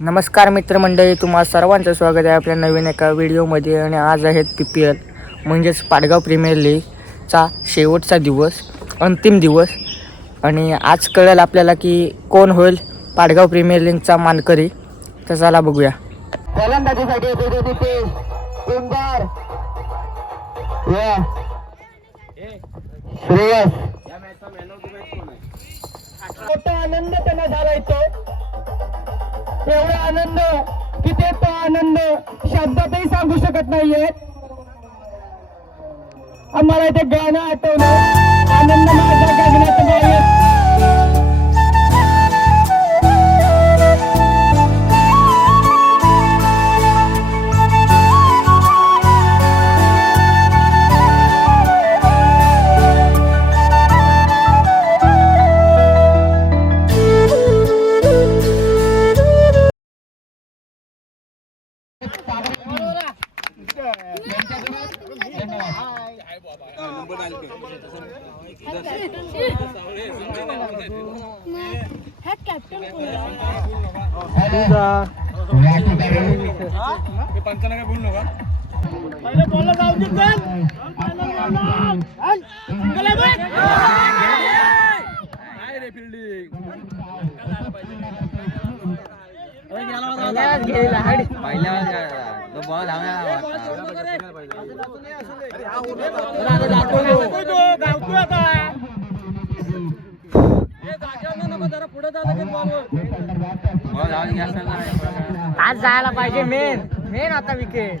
नमस्कार मित्रमंडळी तुम्हा सर्वांचं स्वागत आहे आपल्या नवीन एका व्हिडिओमध्ये आणि आज आहेत पी पी एल म्हणजेच पाडगाव प्रीमियर लीगचा शेवटचा दिवस अंतिम दिवस. आणि आज कळेल आपल्याला की कोण होईल पाडगाव प्रीमियर लीगचा मानकरी. तर चला बघूया. श्रेयस. मोठा आनंद त्यांना झाला इथे एवढा आनंद की ते तो आनंद शब्दातही सांगू शकत नाहीये. आम्हाला इथे गाणं आठवलं. आनंद माझा गगनात हा कॅप्टन कोण आज जायला पाहिजे मेन मेन आता विकेट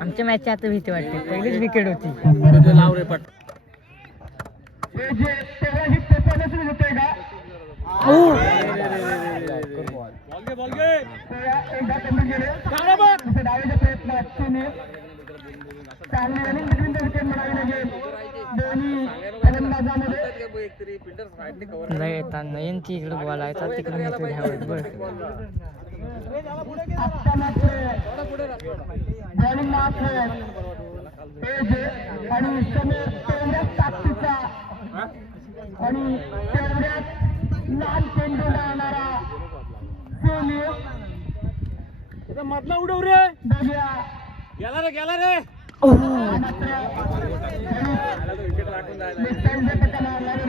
आमच्या मॅच आता भीती वाटते. पहिलीच विकेट होती. हे दोन्ही नाही ती इकडे बोलायचा तिकडे आणि तेवढ्याच लाल चेंडू लावणारा सोनी मधला उडव रे. गेला रे गेला रे.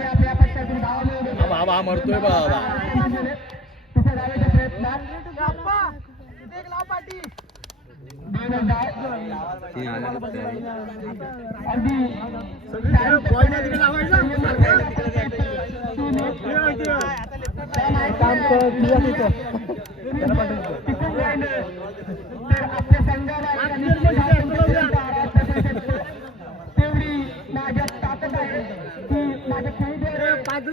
आपल्या पक्षातून मरतोय बाबा आपल्या धावायच्या प्रयत्नात दोन धाव. ती आला अगदी तर आपल्या संघाला एका निश्चित हातापर्यंत हरवता येऊ शकतो. तेवढी माझ्यात ताकद आहे की माझ्या खेळीद्वारे नामांकन करू शकतो. आणि तेवढे धावसंख्या बनवू शकतो. हा एका प्लेयरच्या स्वतःवर असलेला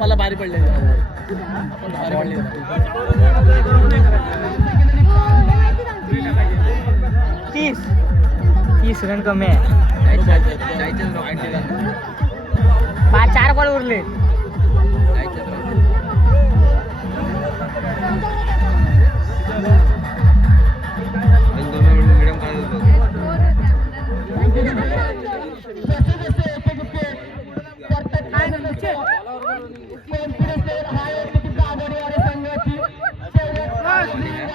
आप्पाला भारी पडले. भारी पडले. तीस. तीस रन कमी आहे. पाच चार बॉल उरले.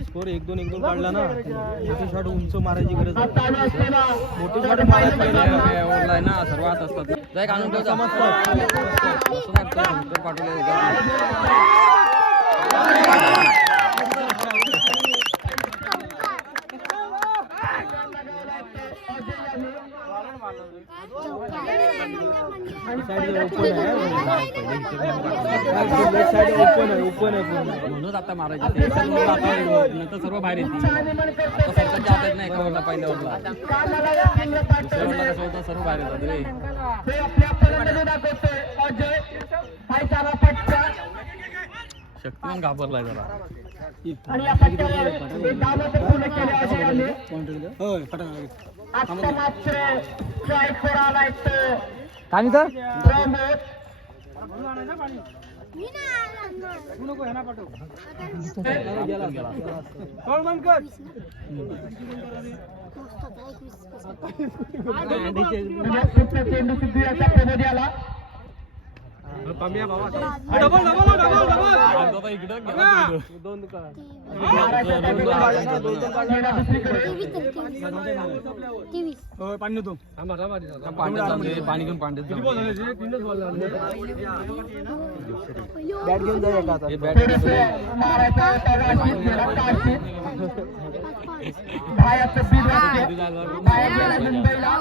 स्कोर एक दोन एक दोन काढला ना मोठे शॉट उंच मारायची गरज मोठे शॉट मारायला. ना सर्वात असतात ओपन आहे ओपन आहे पूर्ण म्हणून आता मारायचे नंतर सर्व बाहेर करतो आता सरकारच्या हातात नाही पहिल्या दुसऱ्या पाठवले. ओव्हरला कसं होतं सर्व बाहेर येतात रे. हे शक्तिमान घाबरलाय जरा. आणि हे आत्ता मात्र काय कुठला चेंडू सिद्धू याचा प्रमोद. याला बाबा इकडं गेला पांड्यात जाऊन पाणी घेऊन जाऊन बॅट घेऊन जाऊ का आता बॅट थोडेसे मारायचा तगाशी, रक्ताशी. बाहेरचं बीज वाक्य. बाहेर गेला मुंबईला.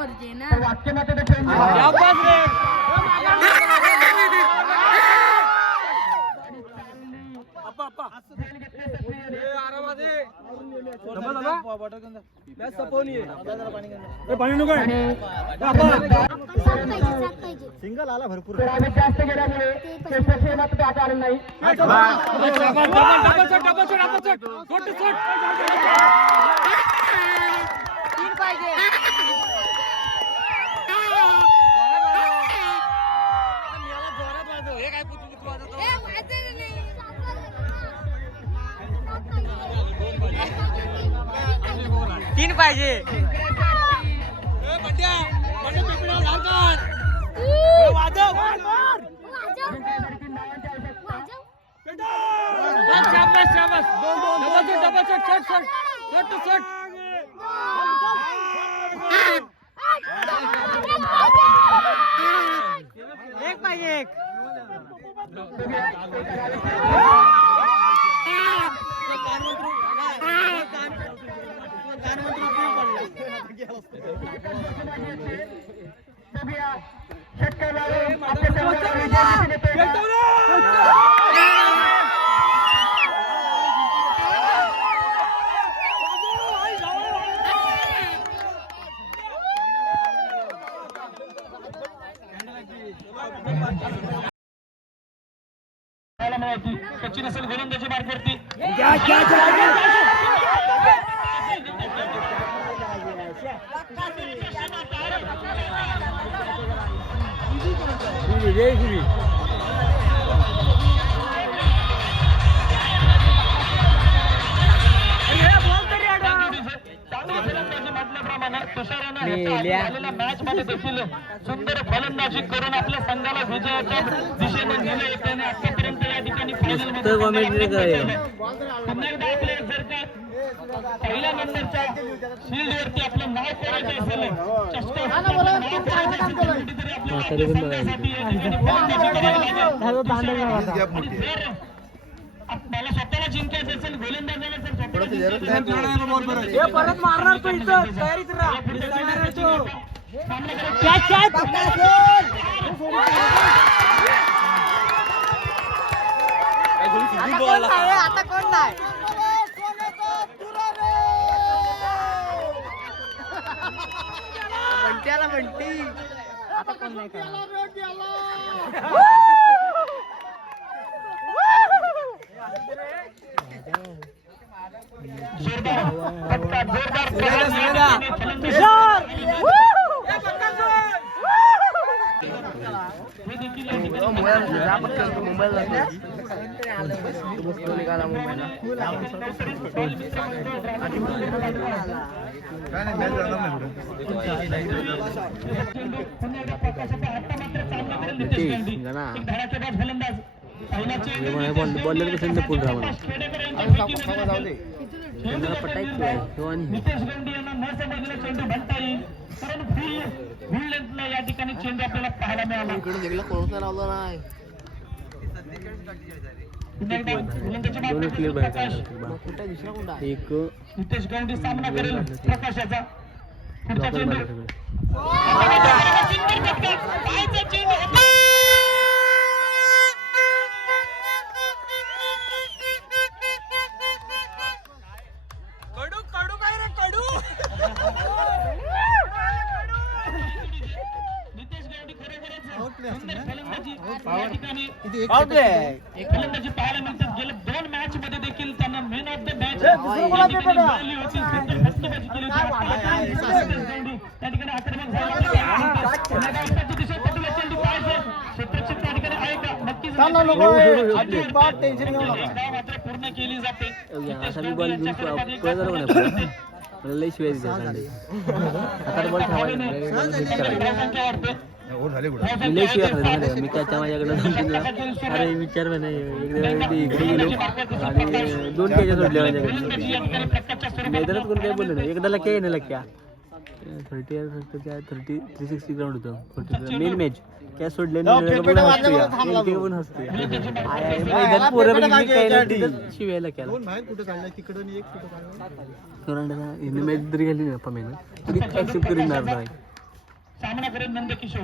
तर वाक्यामध्ये ते चेंडू आणि फिरावे जास्त गेल्यामुळे ते सक्षमात गाठ आलं तीन पाहिजे. एक पाहिजे एक. बघूया षटकार लावून आपल्या संघाला विजय दिसून येतोय का? मला माहिती सचिन असेल गोलंदाजी मार्गवरती मॅच मध्ये देखील सुंदर फलंदाजी करून आपल्या संघाला विजयाच्या दिशेने नेले त्याने आतापर्यंत या ठिकाणी मध्ये पहिल्या नंबरच्या असेल? चष्म्यावरती आपलं नाव करायचं असेल, तर कुठेतरी आपल्याला सांगण्यासाठी या ठिकाणी आपल्याला स्वतःला जिंकायचं असेल गोलंदाजाला जर स्वतःला परत मारणार तो इथं. तयारीत आता कोण नाही? बंट्याला बंटी आता कोण नाही करणार धडाकेबाज फलंदाज ऐनाचे बॉलर कसं लपून राहा म्हणा नितेश गंडी यांना येईल परंतु या ठिकाणी चेंडू आपल्याला पाहायला मिळाला. पुन्हा नाही. गोलंदाजी मार्गावरती प्रकाश. एक नितेश गंडी सामना करेल प्रकाशाचा पुढचा चेंडू फलंदाजी या ठिकाणी फलंदाजी पाहायला मिळतात गेल्या दोन मॅच मध्ये देखील त्यांना मेन ऑफ द मॅच मिळाली होती केली होती त्या ठिकाणी आक्रमक झाला लई शिवाय बॉल धावसंख्या वाढते मी लई शिवाय खाल्ल्या माहिती का? मी काय त्या माझ्याकडे दोन तीन वेळा अरे विचार एकदा इकडे गेलो. आणि दोन कॅच्या सोडल्या माझ्याकडे. मैदानात कोण काय बोललं नाही. एकदा लक्या आहे ना Lakya. Thirty thirty three sixty ground होतं. Main match. काय सोडले पण काय नाही तिथं शिवायला केला मॅच जरी गेली ना पमेन तरी ऍक्सेप्ट करणार नाही सामना करेल नंदकिशोर.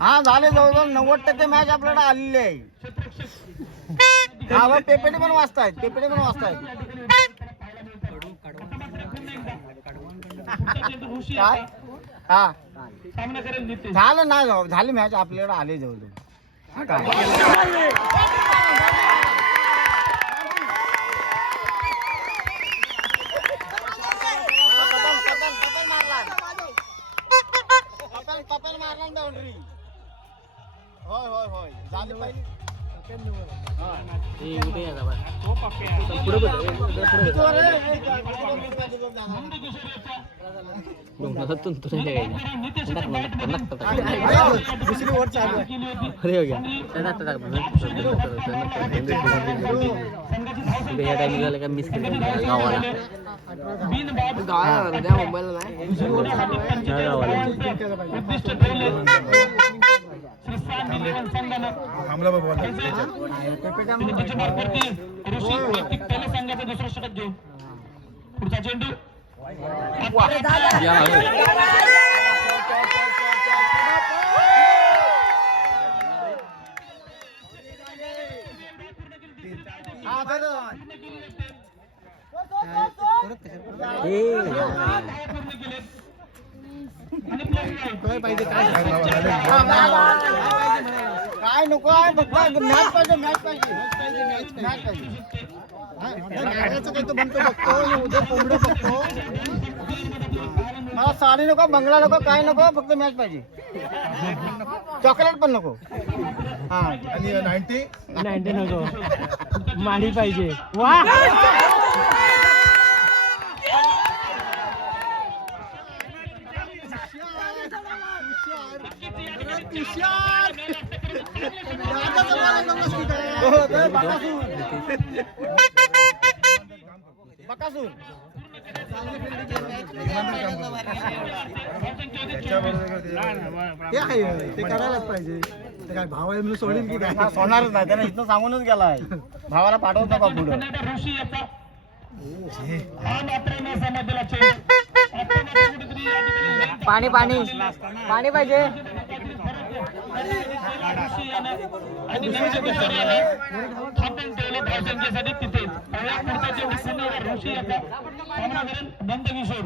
हा? झाले जवळजवळ नव्वद टक्के मॅच आपल्याला आलेली आहे. हा व पेपेटे पण वाचतायत पेपेटे पण वाचतायत. काय? हा. झालं ना झाली मॅच आपल्याकडे आले जवळजवळ. दुसरी ओव्हर चालू आहे का मिस केलं गावाला. गावाला उद्दिष्ट ठेवले श्री साम पहिल्या संघाचा दुसरा षटक घेऊन पुढचा चेंडू या मागे. ए, यार. आणि प्लस काय काय नको आहे फक्त मॅच पाहिजे मॅच पाहिजे मॅच पाहिजे हा, गाड्याचं मला साडी नको बंगला नको काय नको फक्त मॅच पाहिजे. चॉकलेट पण नको. हा. आणि नाईन्टी? नाईन्टी नको. माडी पाहिजे. वा! बकासूर ते आहे ते करायलाच पाहिजे. ते काय भाव आहे म्हणून सोडील की काय? हा, सोडणारच नाही. त्याने इथं सांगूनच गेलाय. भावाला पाठवत नका पुढं. हा पाणी पाणी. पाणी पाहिजे. आणि नवीन किशोर यानं थांबून ठेवलं भाषणच्यासाठी तिथे या पुढच्या चेंडू ऋषी येतात सामना करेल किशोर